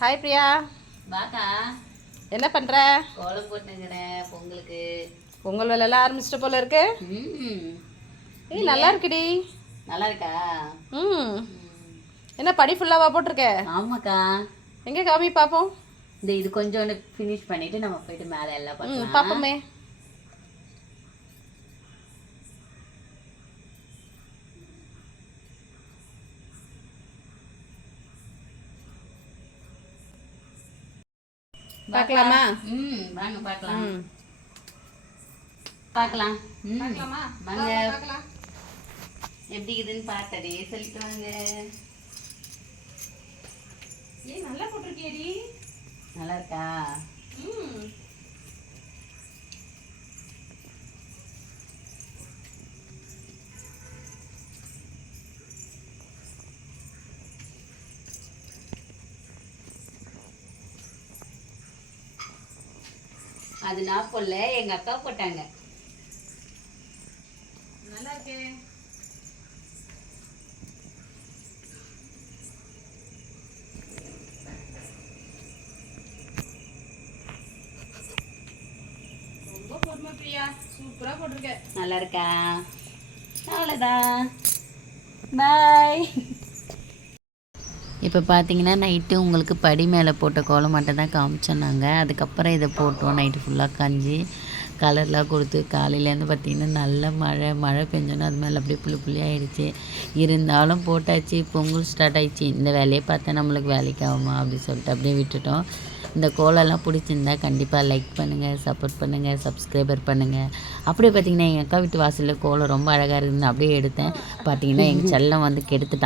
Hi Priya. வாக்கா. என்ன பண்ணுற? கோலம் போட்டுங்கிறேன் பொங்கலுக்கு. பொங்கல் வேலையெல்லாம் ஆரம்பிச்சிட்ட போல இருக்கு. ஏய் நல்லா இருக்குடி. நல்லா இருக்கா? என்ன படி ஃபுல்லாவா போட்டிருக்க? ஆமாக்கா. எங்கே காமி பார்ப்போம். இது கொஞ்சோண்டு ஃபினிஷ் பண்ணிட்டு நம்ம போயிட்டு மேலே எல்லாம் பார்க்கலாம். பார்ப்போமே. பார்க்கலாமா? வாங்க பார்க்கலாம். பார்க்கலாம். வாங்க. எப்படி இருக்குதுன்னு பார்த்ததே சொல்லிட்டு வாங்க. ஏய் நல்லா போட்டிருக்கியேடி. நல்லா இருக்கா? அது நான் போடல, எங்க அக்கா போட்டாங்க. நல்லா இருக்கே. ரொம்ப பொறுமை பிரியா, சூப்பரா போட்டிருக்க. நல்லா இருக்கா? அவ்வளோதான். பாய். இப்போ பார்த்தீங்கன்னா நைட்டு உங்களுக்கு படி மேலே போட்ட கோலம் மட்டும் தான் காமிச்சோன்னாங்க. அதுக்கப்புறம் இதை போட்டோம். நைட்டு ஃபுல்லாக காஞ்சி கலர்லாம் கொடுத்து காலையிலேருந்து பார்த்திங்கன்னா நல்ல மழை பெஞ்சோன்னா அது மேலே அப்படியே புள்ளி ஆகிடுச்சு. இருந்தாலும் போட்டாச்சு. பொங்கல் ஸ்டார்ட் ஆகிடுச்சு. இந்த வேலையை பார்த்தா நம்மளுக்கு வேலைக்கு ஆகுமா அப்படின்னு சொல்லிட்டு அப்படியே விட்டுட்டோம். இந்த கோலம்லாம் பிடிச்சிருந்தா கண்டிப்பாக லைக் பண்ணுங்கள், சப்போர்ட் பண்ணுங்கள், சப்ஸ்கிரைபர் பண்ணுங்கள். அப்படியே பார்த்திங்கன்னா எங்கள் அக்கா வீட்டு வாசலில் கோலம் ரொம்ப அழகாக இருக்குதுன்னு அப்படியே எடுத்தேன். பார்த்திங்கன்னா எங்கள் செல்லம் வந்து கெடுத்துட்டான்.